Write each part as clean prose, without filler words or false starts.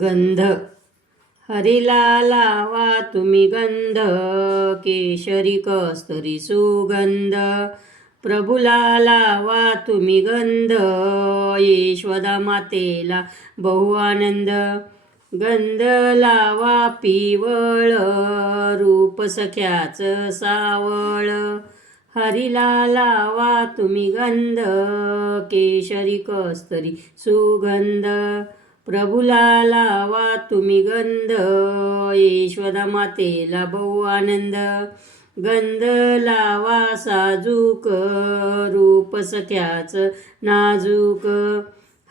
गंध हरीला लावा तुम्ही गंध, केशरी कस्तुरी सुगंध. प्रभूला लावा तुम्ही गंध, यशोदा मातेला बहु आनंद. गंध लावा पिवळ, रूप सख्याचं सावळ. हरीला लावा तुम्ही गंध, केशरी कस्तुरी सुगंध. प्रभूला लावा तुम्ही गंध, यशोदा मातेला बहु आनंद. गंध लावा साजूक, रूप सख्याचं नाजूक.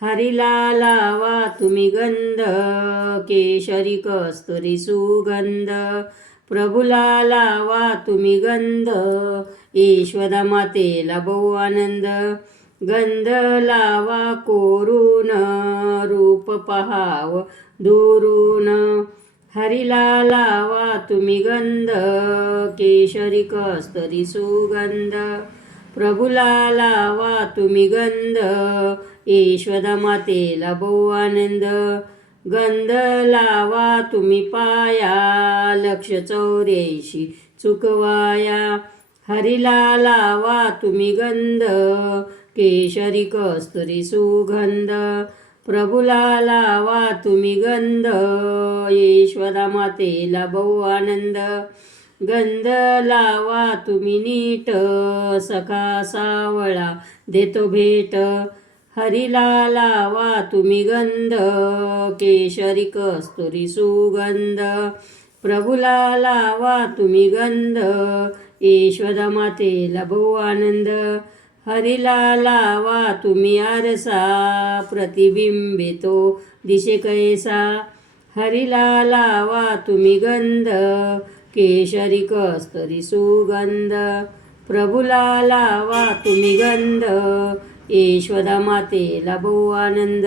हरीला लावा तुम्ही गंध, केशरी कस्तुरी सुगंध. प्रभूला लावा तुम्ही गंध, यशोदा मातेला बहु आनंद. गंध लावा कोरून, रूप पहाव दुरून. हरीला लावा तुम्ही गंध, केशरी कस्तुरी सुगंध. प्रभूला लावा तुम्ही गंध, यशोदा मातेला बहु आनंद. गंध लावा तुम्ही पाया, 184 चुकवाया. हरीला लावा तुम्ही गंध, केशरी कस्तुरी सुगंध. प्रभूला लावा तुम्ही गंध, यशोदा मातेला बहु आनंद. गंध लावा तुम्ही नीट, सखा सावळा देतो भेट. हरीला लावा तुम्ही गंध, केशरी कस्तुरी सुगंध. प्रभूला लावा तुम्ही गंध, यशोदा मातेला बहु आनंद. हरीला लावा तुम्ही आरसा, प्रतिबिंबितो दिशे कैसा. हरीला लावा तुम्ही गंध, केशरी कस्तुरी सुगंध. प्रभूला लावा तुम्ही गंध, यशोदा मातेला बहु आनंद.